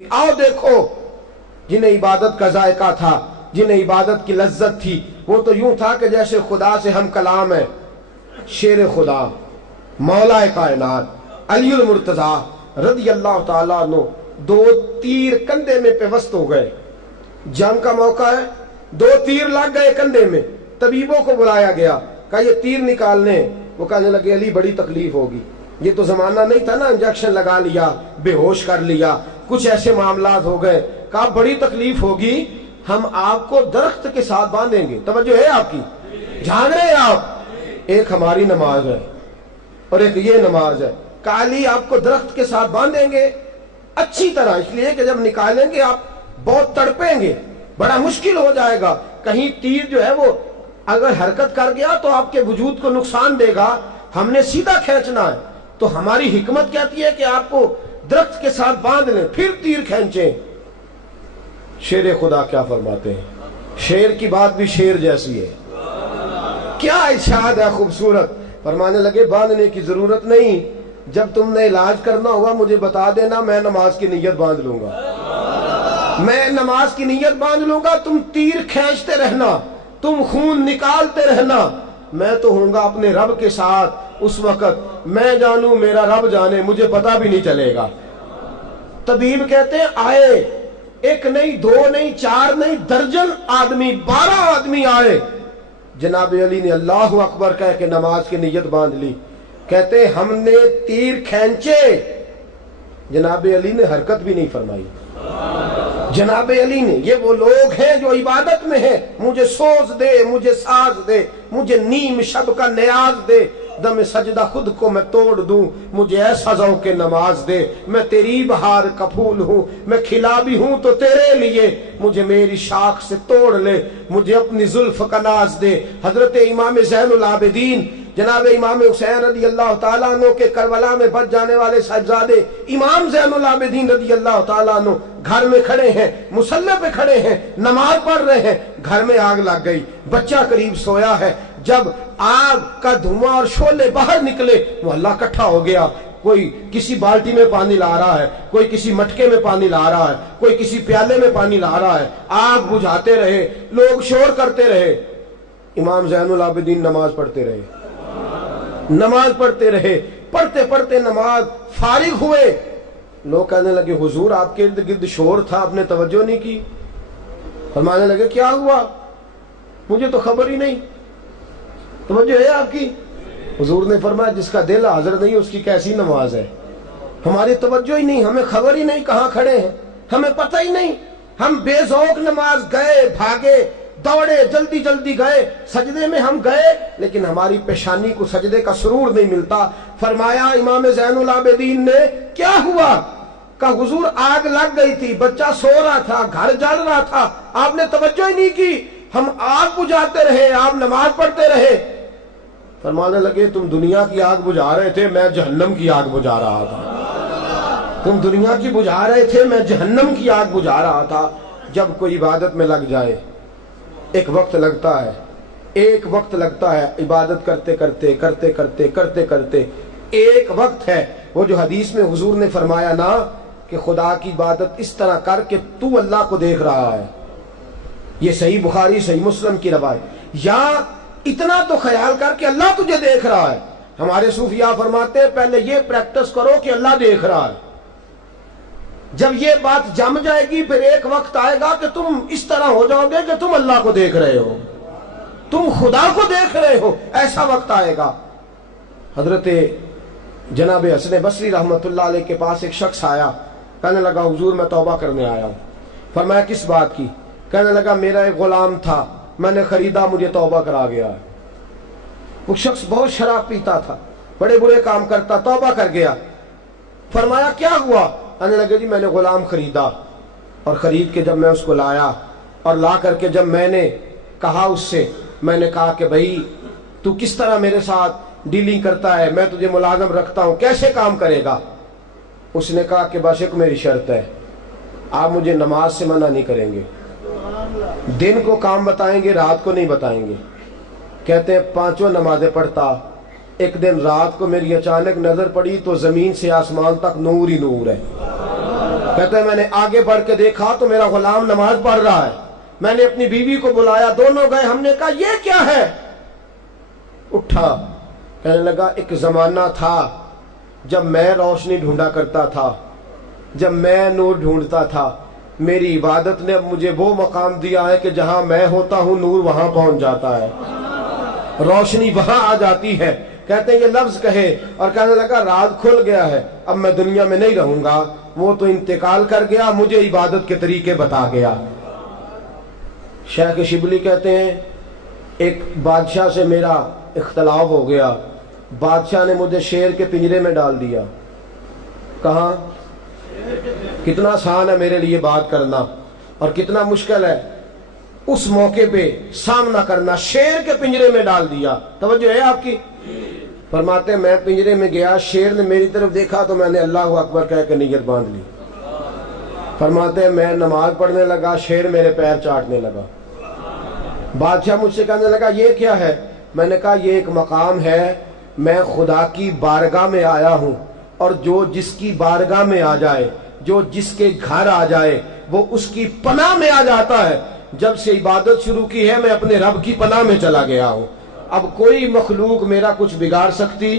आओ देखो, जिन्हें इबादत का जायका था, जिन्हें इबादत की लज्जत थी, वो तो यूं था कि जैसे खुदा से हम कलाम है। शेर खुदा मौला कायनात अलीउल मुर्तजा रज़ी अल्लाह ताला अन्हु दो तीर कंधे में पेवस्त हो गए। जंग का मौका है, दो तीर लग गए कंधे में। तबीबों को बुलाया गया, कहा ये तीर निकालने। वो कहने लगे अली बड़ी तकलीफ होगी, ये तो जमाना नहीं था ना इंजेक्शन लगा लिया बेहोश कर लिया, कुछ ऐसे मामलात हो गए। कहा बड़ी तकलीफ होगी, हम आपको दरख्त के साथ बांधेंगे। तवज्जो है आपकी, झांक रहे हैं आप। एक हमारी नमाज है और एक ये नमाज है। काली आपको दरख्त के साथ बांधेंगे अच्छी तरह, इसलिए कि जब निकालेंगे आप बहुत तड़पेंगे, बड़ा मुश्किल हो जाएगा। कहीं तीर जो है वो अगर हरकत कर गया तो आपके वजूद को नुकसान देगा, हमने सीधा खींचना है। तो हमारी हिकमत कहती है कि आपको दरख्त के साथ बांध लें फिर तीर खींचें। शेर खुदा क्या फरमाते हैं, शेर की बात भी शेर जैसी है। क्या इरशाद है खूबसूरत। फरमाने लगे बांधने की जरूरत नहीं, जब तुमने इलाज करना होगा मुझे बता देना, मैं नमाज की नीयत बांध लूंगा। मैं नमाज की नीयत बांध लूंगा, तुम तीर खींचते रहना, तुम खून निकालते रहना। मैं तो हूंगा अपने रब के साथ उस वक्त, मैं जानू मेरा रब जाने, मुझे पता भी नहीं चलेगा। तबीब कहते हैं आए, एक नहीं दो नहीं चार नहीं दर्जन आदमी 12 आदमी आए। जनाब अली ने अल्लाह अकबर कह के नमाज की नीयत बांध ली। कहते हमने तीर खींचे, जनाब अली ने हरकत भी नहीं फरमाई। जनाब अली ने, ये वो लोग हैं जो इबादत में हैं, मुझे सोज दे, मुझे साज दे, मुझे नीम शब का नियाज दे, दम सजदा खुद को मैं तोड़ दूं, मुझे ऐसा ज़ौक़ नमाज दे। मैं तेरी बहार का फूल हूं, मैं खिला भी हूं तो तेरे लिए, मुझे मेरी शाख से तोड़ ले, मुझे अपनी जुल्फ का नाज दे। हजरत इमाम ज़ैनुल आबिदीन जनाब इमाम हुसैन रज़ी अल्लाह ताला अन्हु के करबला में बच जाने वाले साहिबजादे इमाम ज़ैनुल आबिदीन रज़ी अल्लाह ताला अन्हु घर में खड़े हैं, मुसल्ले पे खड़े हैं, नमाज पढ़ रहे हैं। घर में आग लग गई, बच्चा करीब सोया है। जब आग का धुआं और शोले बाहर निकले, मोहल्ला इकट्ठा हो गया। कोई किसी बाल्टी में पानी ला रहा है, कोई किसी मटके में पानी ला रहा है, कोई किसी प्याले में पानी ला रहा है। आग बुझाते रहे, लोग शोर करते रहे। इमाम ज़ैनुल आबिदीन नमाज पढ़ते रहे, नमाज पढ़ते रहे। पढ़ते पढ़ते नमाज फारिग हुए। लोग कहने लगे हुजूर आपके इर्द गिर्द शोर था, आपने तवज्जो नहीं की। फरमाने लगे क्या हुआ, मुझे तो खबर ही नहीं। तवज्जो है आपकी। हुजूर ने फरमाया जिसका दिल हाजिर नहीं उसकी कैसी नमाज है। हमारी तवज्जो ही नहीं, हमें खबर ही नहीं कहाँ खड़े हैं, हमें पता ही नहीं। हम बेज़ौक़ नमाज गए, भागे दौड़े, जल्दी जल्दी गए, सजदे में हम गए, लेकिन हमारी पेशानी को सजदे का सुरूर नहीं मिलता। फरमाया इमाम ज़ैनुल आबिदीन ने क्या हुआ, कहा हुजूर आग लग गई थी, बच्चा सो रहा था, घर जल रहा था, आपने तवज्जो ही नहीं की, हम आग बुझाते रहे, आप नमाज पढ़ते रहे। फरमाने लगे तुम दुनिया की आग बुझा रहे थे, मैं जहन्नम की आग बुझा रहा था। तुम दुनिया की बुझा रहे थे, मैं जहन्नम की आग बुझा रहा था। जब कोई इबादत में लग जाए एक वक्त लगता है, एक वक्त लगता है इबादत करते करते करते करते करते करते एक वक्त है। वो जो हदीस में हुजूर ने फरमाया ना कि खुदा की इबादत इस तरह कर के तू अल्लाह को देख रहा है, ये सही बुखारी सही मुस्लिम की रवायत। या इतना तो ख्याल कर कि अल्लाह तुझे देख रहा है। हमारे सूफिया फरमाते हैं पहले ये प्रैक्टिस करो कि अल्लाह देख रहा है। जब ये बात जम जाएगी फिर एक वक्त आएगा कि तुम इस तरह हो जाओगे कि तुम अल्लाह को देख रहे हो, तुम खुदा को देख रहे हो, ऐसा वक्त आएगा। हजरत जनाब हसन बसरी रहमतुल्लाह अलैह के पास एक शख्स आया, कहने लगा हुजूर मैं तौबा करने आया हूँ। फरमाया किस बात की, कहने लगा मेरा एक गुलाम था, मैंने खरीदा, मुझे तौबा करा गया है। वो शख्स बहुत शराब पीता था, बड़े बुरे काम करता, तौबा कर गया। फरमाया क्या हुआ, कहने लगे जी मैंने गुलाम खरीदा, और खरीद के जब मैं उसको लाया और ला करके जब मैंने कहा उससे, मैंने कहा कि भाई तू किस तरह मेरे साथ डीलिंग करता है, मैं तुझे मुलाजम रखता हूं, कैसे काम करेगा। उसने कहा कि बस एक मेरी शर्त है, आप मुझे नमाज से मना नहीं करेंगे, दिन को काम बताएंगे रात को नहीं बताएंगे। कहते हैं 5 नमाजें पढ़ता, एक दिन रात को मेरी अचानक नजर पड़ी तो जमीन से आसमान तक नूर ही नूर है। کہتے ہیں میں نے آگے بڑھ کے دیکھا تو میرا غلام نماز پڑھ رہا ہے. میں نے اپنی بیوی کو بلایا, دونوں گئے, ہم نے کہا یہ کیا ہے؟ اٹھا, کہنے لگا ایک زمانہ تھا جب میں روشنی ڈھونڈا کرتا تھا, جب میں نور ڈھونڈتا تھا. میری عبادت نے اب مجھے وہ مقام دیا ہے کہ جہاں میں ہوتا ہوں نور وہاں پہنچ جاتا ہے, روشنی وہاں آ جاتی ہے. کہتے ہیں یہ لفظ کہے اور کہنے لگا راز کھل گیا ہے, اب میں دنیا میں نہیں رہوں گا. وہ تو انتقال کر گیا, مجھے عبادت کے طریقے بتا گیا. شیخ شبلی کہتے ہیں ایک بادشاہ سے میرا اختلاف ہو گیا, بادشاہ نے مجھے شیر کے پنجرے میں ڈال دیا. کہاں؟ کتنا آسان ہے میرے لیے بات کرنا اور کتنا مشکل ہے اس موقع پہ سامنا کرنا. شیر کے پنجرے میں ڈال دیا. توجہ ہے آپ کی؟ فرماتے میں پنجرے میں گیا, شیر نے میری طرف دیکھا تو میں نے اللہ اکبر کہہ کے نیت باندھ لی. فرماتے میں نماز پڑھنے لگا, شیر میرے پیر چاٹنے لگا. بادشاہ مجھ سے کہنے لگا یہ کیا ہے؟ میں نے کہا یہ ایک مقام ہے, میں خدا کی بارگاہ میں آیا ہوں, اور جو جس کی بارگاہ میں آ جائے, جو جس کے گھر آ جائے, وہ اس کی پناہ میں آ جاتا ہے. جب سے عبادت شروع کی ہے میں اپنے رب کی پناہ میں چلا گیا ہوں. اب کوئی مخلوق میرا کچھ بگاڑ سکتی